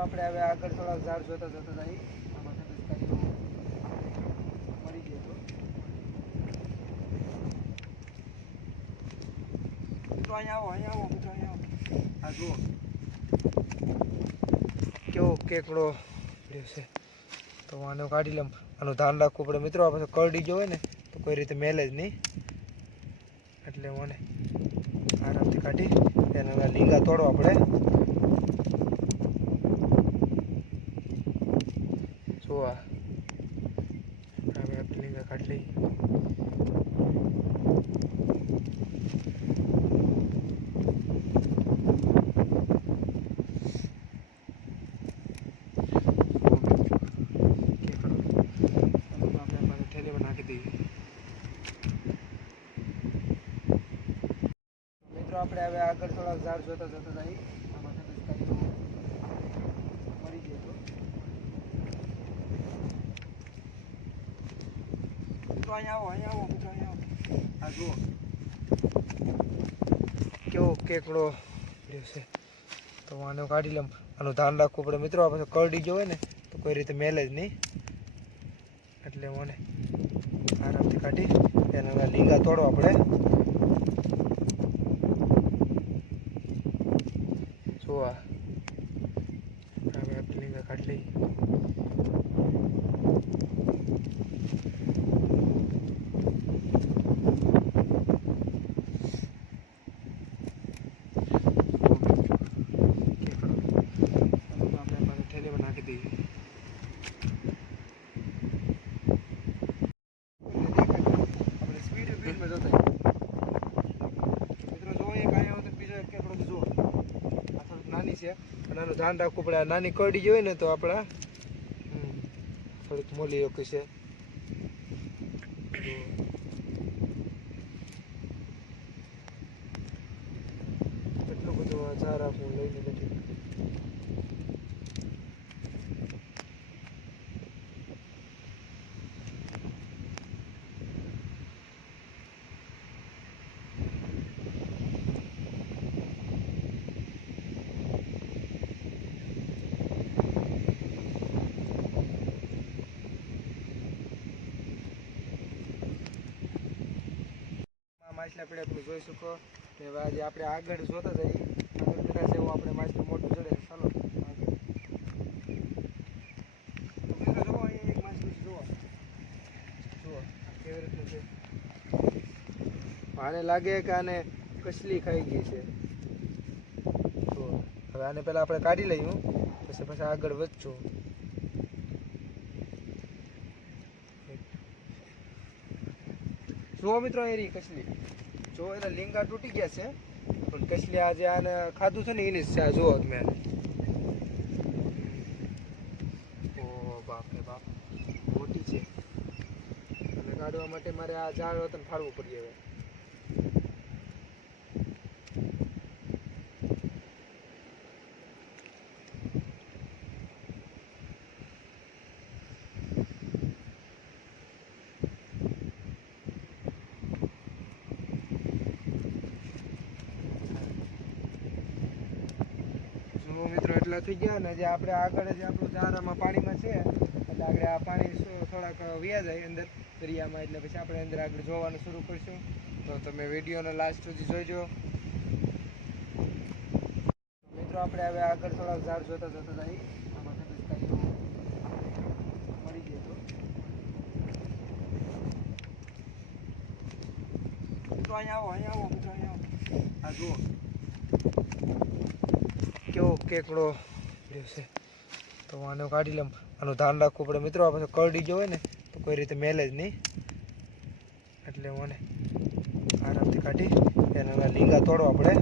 આપણે હવે આગળ થોડાક ઝાડ જોતા જતા આમાં મરી ગયો મિત્રો, અહીંયા આવો અહીંયા આવો, મિત્રો, અહીંયા આવો. આ કેવો કેકડો છે. તો હું આને કાઢી લઉં. આનું ધ્યાન રાખવું પડે. મિત્રો, આ પાછો કરડી ગયો હોય ને, તો કોઈ રીતે મેલે જ નહીં. એટલે મને આરામથી કાઢી, એને લીંગા તોડવા પડે જુઓ આ. હવે આપણે લીંગા કાઢી લઈએ કેકડો. આનું આપણે પાછું થેલીમાં નાખી દઈએ મિત્રો આપણે હવે આગળ થોડા ઝાડ જોતા જતા જઈએ ગયો હતો. અહીંયા આવો અહીંયા આવો, મિત્રો, અહીંયા આવો. આ જુઓ. કેવો કેકડો છે. તો આને કાઢી લઉં. આનું ધ્યાન રાખવું પડે. મિત્રો, આ પાછો કરડી ગયો હોય ને, તો કોઈ રીતે મેલે જ નહીં. એટલે મને આરામથી કાઢી, એના લીંગા તોડવા પડે જુઓ આ. હવે આપણે લીંગા કાઢી લઈએ કેકડો. આનું આપણે પાછું થેલીમાં નાખી દઈએ આપણે સ્પીડ સ્પીડમાં જતા મિત્રો જો એક અહીંયા તો બીજો એક કેકડો તો જુઓ આ થોડીક નાની છે. અને આનું ધ્યાન રાખવું પડે. નાની કરડી જોઈએ ને તો આપણા થોડીક મોલી ઓકે છે. એટલું બધું ઝાર આપવું લઈને નથી માછલા પડ્યા તમે જોઈ શકો હવે આજે આપણે આગળ જોતા જઈએ. આગળ કદાચ એવું આપણે માછલું મોટું ચડે. ચાલો. જુઓ માછલું જુઓ જુઓ કેવી રીતનું છે. આને લાગે કે આને કસલી ખાઈ ગઈ છે. તો હવે આને પહેલાં આપણે કાઢી લઈએ પછી પછી આગળ વધશું. જુઓ મિત્રો એરી કસલી. જો એના લીંગા તૂટી ગયા છે. પણ કસલી આજે આને ખાધું છે ને એની જ છે. જુઓ તમે ઓ બાપ બાપ. મોટી છે. અને કાઢવા માટે મારે આ ઝાડ વતન ફાળવું પડી હવે. જુઓ મિત્રો એટલા થઈ ગયા ને જે આપણે આગળ જે આપણું ઝારામાં પાણીમાં છે, એટલે આગળ આ પાણી થોડાક વ્યા જાય અંદર દરિયામાં, એટલે પછી આપણે અંદર આગળ જોવાનું શરૂ કરશું. તો તમે વિડીયોનો લાસ્ટ સુધી જોઈજો મિત્રો આપણે હવે આગળ થોડાક ઝાડ જોતા જતા જઈએ. આમાં કાંઈ મરી ગયો અહીંયા આવો અહીંયા આવો, મિત્રો, અહીંયા આવો. આ જુઓ. કેવો કેકડો છે, તો આને કાઢી લઉં. આનું ધ્યાન રાખવું પડે. મિત્રો, આ પાછો કરડી ગયો હોય ને, તો કોઈ રીતે મેલે જ નહીં. એટલે મને આરામથી કાઢી, એના લીંગા તોડવા પડે.